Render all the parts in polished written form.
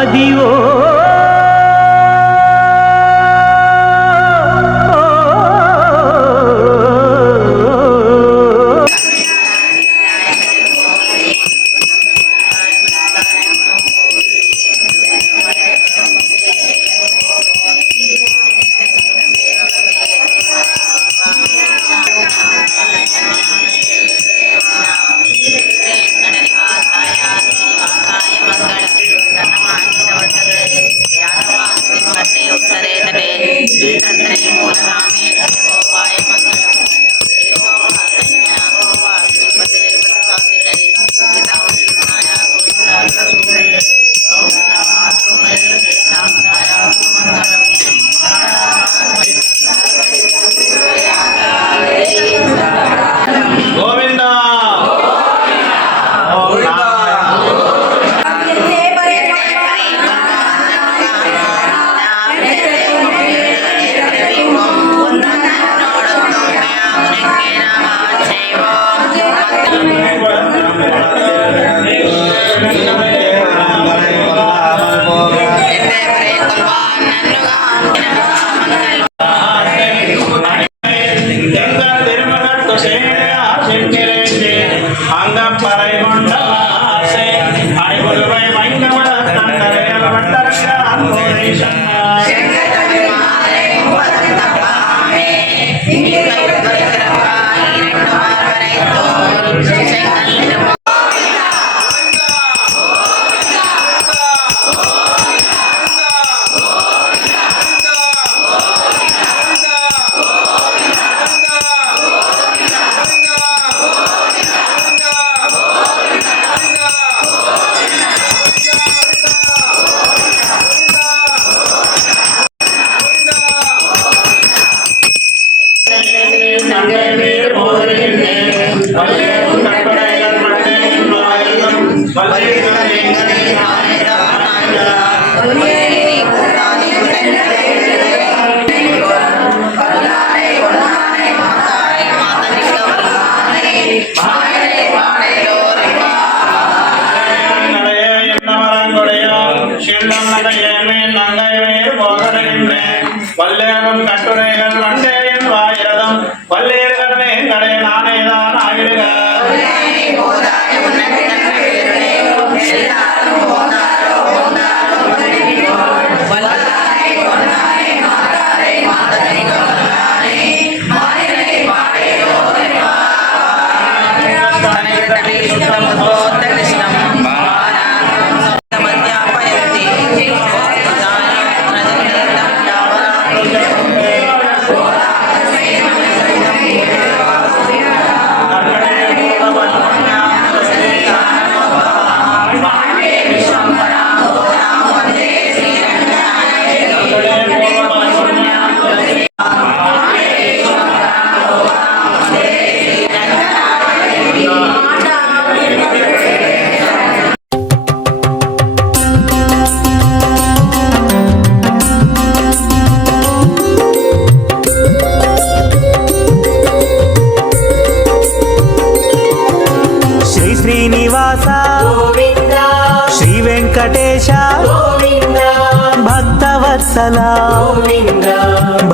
అదివో శ్రీనివాస గోవింద శ్రీ వెంకటేశ గోవింద భక్తవత్సల గోవింద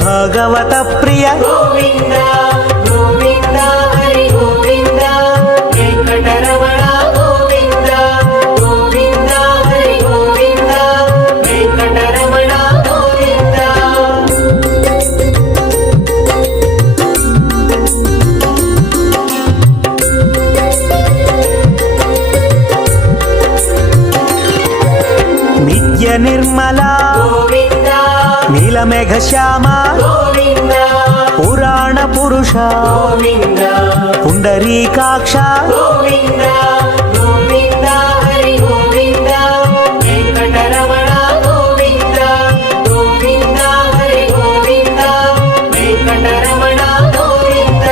భగవత ప్రియ గోవింద గోవింద హరి గోవింద వెంకటరమణ గోవింద గోవింద హరి గోవింద వెంకటరమణ గోవింద. నిత్య నిర్మల గోవింద నీలమేఘ శ్యామ గోవింద పురాణ పురుష గోవింద పుండరీకాక్ష గోవింద గోవింద హరి గోవింద వెంకటరమణ గోవింద గోవింద హరి గోవింద వెంకటరమణ గోవింద.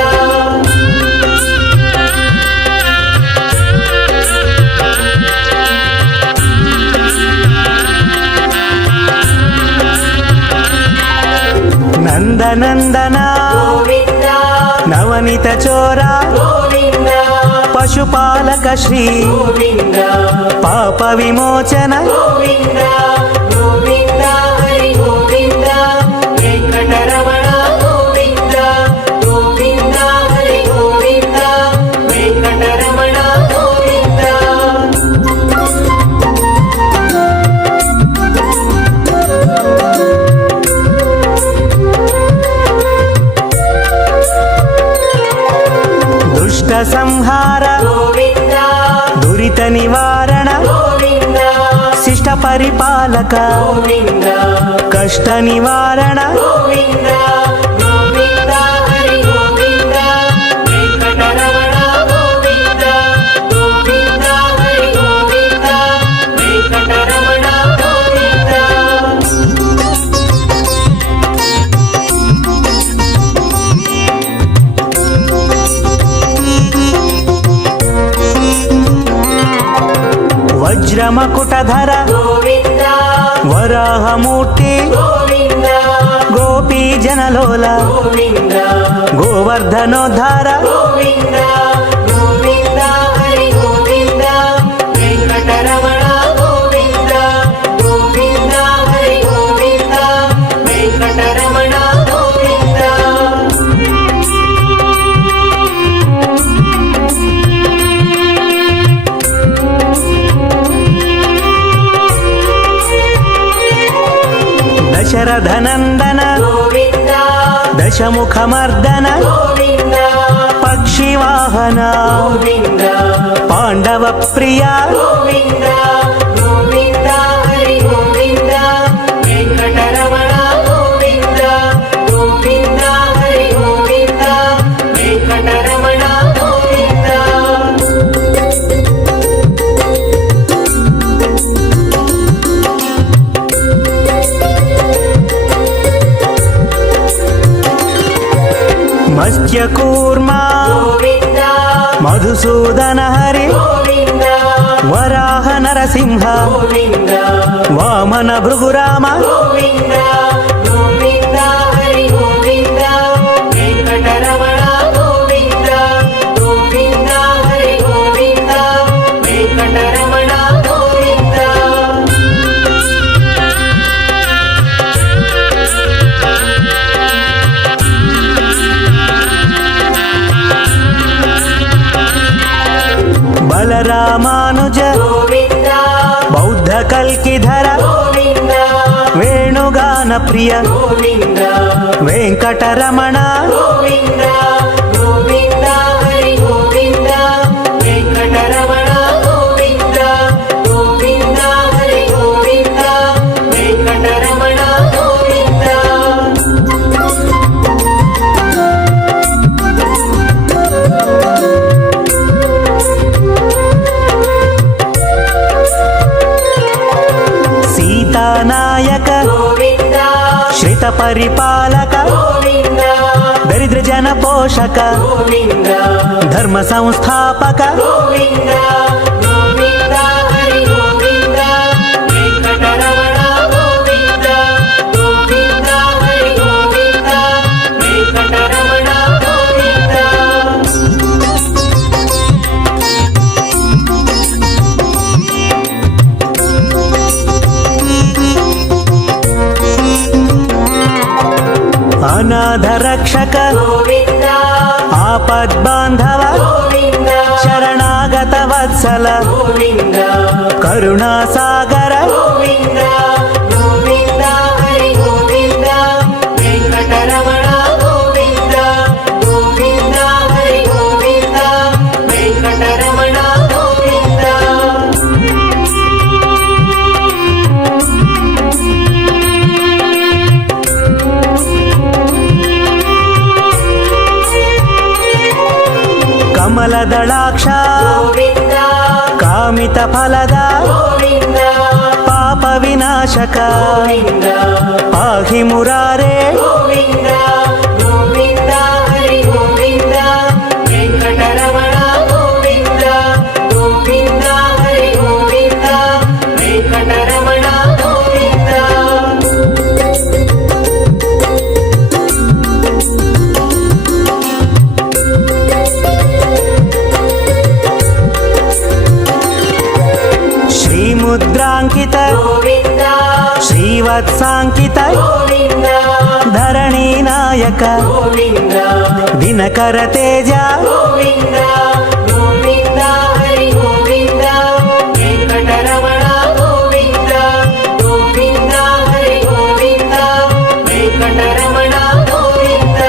నందనందన గోవింద నవనిత చోర గోవింద పశుప పాలక శ్రీ గోవింద పాప విమోచన గోవింద గోవింద హరి గోవింద వెంకటరమణ గోవింద గోవింద హరి గోవింద వెంకటరమణ గోవింద దుష్ట సంహార గోవింద దురిత నివారణ గోవింద శిష్ట పరిపాలక గోవింద కష్ట నివారణ గోవింద గోవింద హరి గోవింద వెంకటరమణ గోవింద గోవింద హరి గోవింద వెంకటరమణ గోవింద వజ్రమకుటధర గోవింద వరాహమూర్తి గోవింద గోపీ జనలోల గోవింద గోవర్ధనోద్ధార గోవింద గోవింద హరి గోవింద వెంకటరమణ గోవింద గోవింద హరి గోవింద వెంకటరమణ గోవింద దశరథనందన గోవింద దశముఖమర్దన గోవింద పక్షివాహన గోవింద పాండవ ప్రియ గోవింద గోవింద హరి గోవింద వెంకటరమణ గోవింద గోవింద హరి గోవింద వెంకటరమణ గోవింద మత్స్యకూర్మ గోవింద మధుసూదన హరి గోవింద వరాహ నరసింహ గోవింద వామన భృగురామ గోవింద గోవింద హరి గోవింద వెంకటరమణ గోవింద గోవింద హరి గోవింద వెంకటరమణ గోవింద బలరామానుజ గోవింద బౌద్ధ కల్కిధర గోవింద వేణుగాన ప్రియ గోవింద వెంకటరమణ గోవింద గోవింద హరి గోవింద వెంకటరమణ గోవింద గోవింద హరి గోవింద వెంకటరమణ గోవింద సీతానాయక గోవింద శ్రిత పరిపాలక గోవింద దరిద్ర జన పోషక గోవింద ధర్మ సంస్థాపక గోవింద గోవింద హరి గోవింద వెంకటరమణ గోవింద గోవింద హరి గోవింద వెంకటరమణ గోవింద అనాథ రక్షక గోవింద ఆపద్బాంధవ గోవింద శరణాగత వత్సల గోవింద కరుణాసాగర గోవింద గోవింద హరి గోవింద వెంకటరమణ గోవింద గోవింద హరి గోవింద వెంకటరమణ గోవింద కమలదళాక్ష గోవింద కామిత ఫలద గోవింద పాప వినాశక గోవింద పాహి మురారే గోవింద గోవింద హరి గోవింద వెంకటరమణ గోవింద గోవింద హరి గోవింద వెంకటరమణ గోవింద ముద్రాంకిత గోవింద శ్రీవత్సాంకిత గోవింద ధరణీ నాయక గోవింద దినకర తేజ గోవింద గోవింద హరి గోవింద వెంకటరమణ గోవింద గోవింద హరి గోవింద వెంకటరమణ గోవింద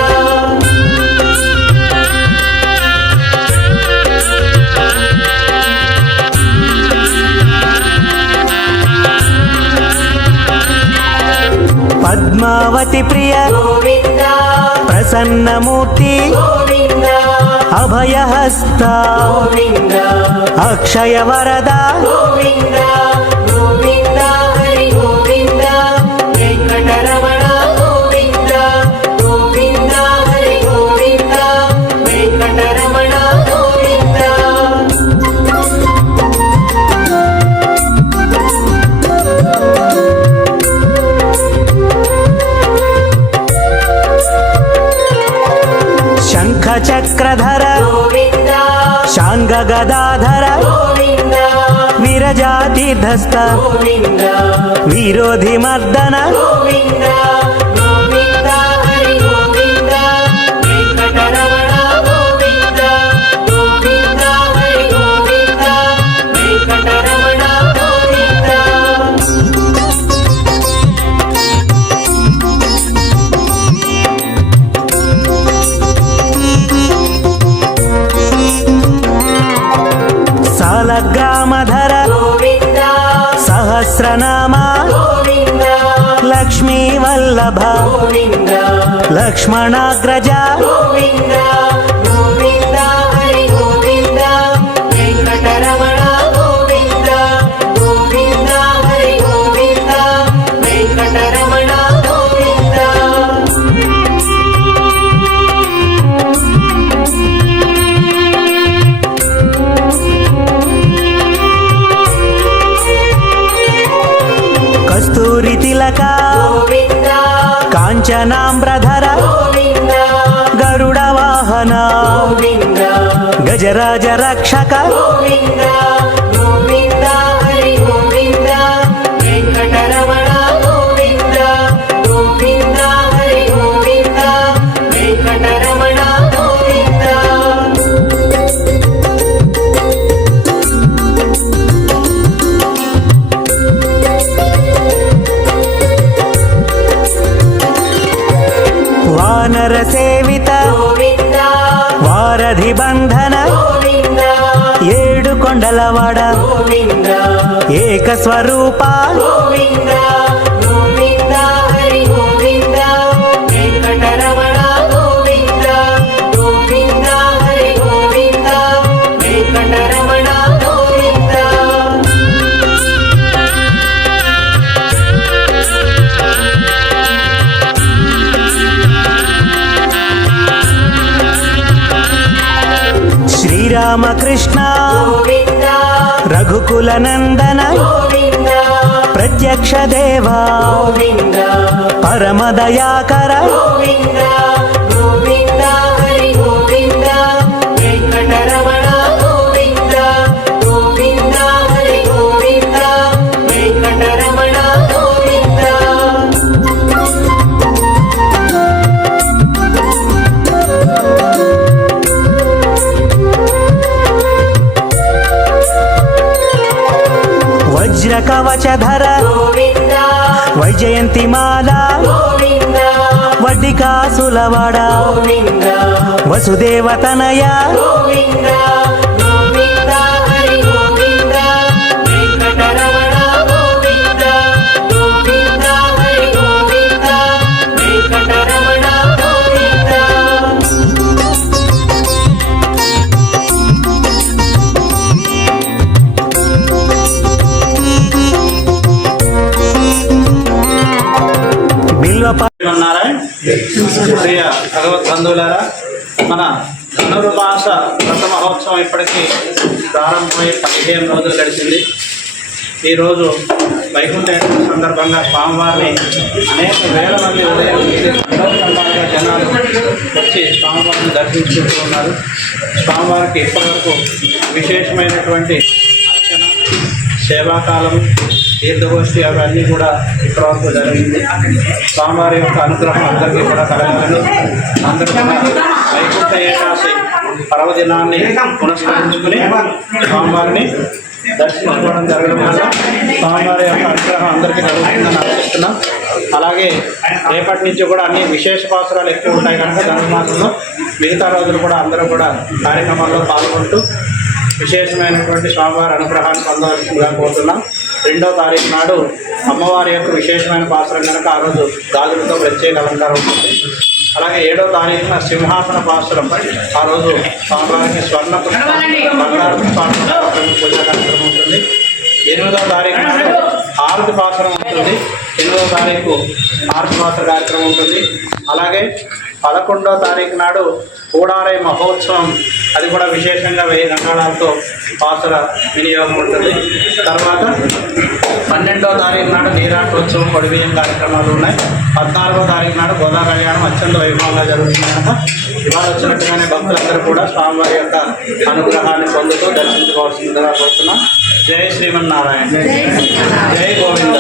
పద్మావతి ప్రియ గోవింద ప్రసన్నమూర్తి గోవింద అభయహస్త గోవింద అక్షయ వరద గోవింద గోవింద హరి గోవింద వెంకటరమణ గోవింద గోవింద హరి గోవింద వెంకటరమణ గోవింద శంఖ చక్రధర గోవింద శాంగ గదాధర గోవింద విరజాతీర్థస్థ గోవింద విరోధి మర్దన గోవింద గోవింద హరి గోవింద వెంకటరమణ గోవింద గోవింద హరి గోవింద వెంకటరమణ గోవింద సాలగ్రామధర గోవింద సహస్రనామ గోవింద లక్ష్మీ వల్లభ గోవింద లక్ష్మణాగ్రజ గోవింద గోవింద హరి గోవింద వెంకటరమణ గోవింద గోవింద హరి గోవింద వెంకటరమణ గోవింద కస్తూరి తిలక గోవింద కాంచనాంబ్రధర గోవింద గరుడ వాహన గోవింద గజరాజ రక్షక గోవింద గోవింద హరి గోవింద వెంకటరమణ గోవింద గోవింద హరి గోవింద వెంకటరమణ గోవింద వానర సేవిత గోవింద వారధి బంధన గోవింద ఏడు కొండలవాడ గోవింద ఏక స్వరూప గోవింద గోవింద హరి గోవింద వెంకటరమణ గోవింద గోవింద హరి గోవింద వెంకటరమణ గోవింద శ్రీరామకృష్ణ గోవింద రఘుకుల నందన గోవింద ప్రత్యక్ష దేవా గోవింద పరమ దయాకర గోవింద గోవింద హరి గోవింద వెంకటరమణ గోవింద గోవింద హరి గోవింద వెంకటరమణ గోవింద వజ్ర కవచధర గోవింద వైజయంతి మాల గోవింద వడ్డికాసులవాడ గోవింద వసుదేవ తనయ గోవింద గోవింద హరి గోవింద వెంకటరమణ గోవింద గోవింద హరి గోవింద వెంకటరమణ గోవింద బిల్వ నారాయణ ప్రియ భగవత్ బంధువులారా, మన ధనుర్మాస వ్రత మహోత్సవం ఇప్పటికీ ప్రారంభమై 15 రోజులు గడిచింది. ఈరోజు వైకుంఠ ఏకాదశి సందర్భంగా స్వామివారిని అనేక వేల మంది ఉదయం నుంచి సందర్భంగా జనాలు వచ్చి స్వామివారిని దర్శించుకుంటూ ఉన్నారు. స్వామివారికి ఇప్పటివరకు విశేషమైనటువంటి అర్చన, సేవాకాలం తీర్థగోష్ఠి అవన్నీ కూడా ఇప్పటివరకు జరిగింది. స్వామివారి యొక్క అనుగ్రహం అందరికీ కూడా కలగాలని, అందరూ కూడా వైకుంఠ ఏకాదశి పర్వదినాన్ని పునస్కరించుకుని స్వామివారిని దర్శించుకోవడం జరగడం వల్ల స్వామివారి యొక్క అనుగ్రహం అందరికీ కలుగుతుందని ఆశిస్తున్నాం. అలాగే రేపటి నుంచి కూడా అన్ని విశేష పాసురాలు ఎక్కువ ఉంటాయి కనుక ధనుర్మాసంలో మిగతా రోజులు కూడా అందరూ కూడా కార్యక్రమాల్లో పాల్గొంటూ విశేషమైనటువంటి స్వామివారి అనుగ్రహాన్ని పొందవలసిందిగా కోరుతున్నాం. 2వ తారీఖు నాడు అమ్మవారి యొక్క విశేషమైన పాసురం కనుక ఆ రోజు గాజులతో ప్రత్యేక అలంకారం ఉంటుంది. అలాగే 7వ తారీఖున సింహాసన పాసురం, ఆ రోజు స్వామివారికి స్వర్ణ బంగారు పూజా కార్యక్రమం ఉంటుంది. 8వ తారీఖు నాడు హారతి పాసురం ఉంటుంది. 8వ తారీఖు హారతి పాసుర కార్యక్రమం ఉంటుంది. అలాగే 11వ తారీఖు నాడు కూడారై మహోత్సవం, అది కూడా విశేషంగా 1000 గంగాళాలతో పాసుర వినియోగం ఉంటుంది. తర్వాత 12వ తారీఖు నాడు నీరాటోత్సవం, కొడిబియ్యం కార్యక్రమాలు ఉన్నాయి. 14వ తారీఖు నాడు గోదా కళ్యాణం అత్యంత వైభవంగా జరుగుతుంది కనుక ఇవాళ వచ్చినట్టుగానే భక్తులందరూ కూడా స్వామివారి యొక్క అనుగ్రహాన్ని పొందుతూ దర్శించుకోవాల్సిందిగా కోరుతున్నాం. జై శ్రీమన్నారాయణ, జై గోవింద.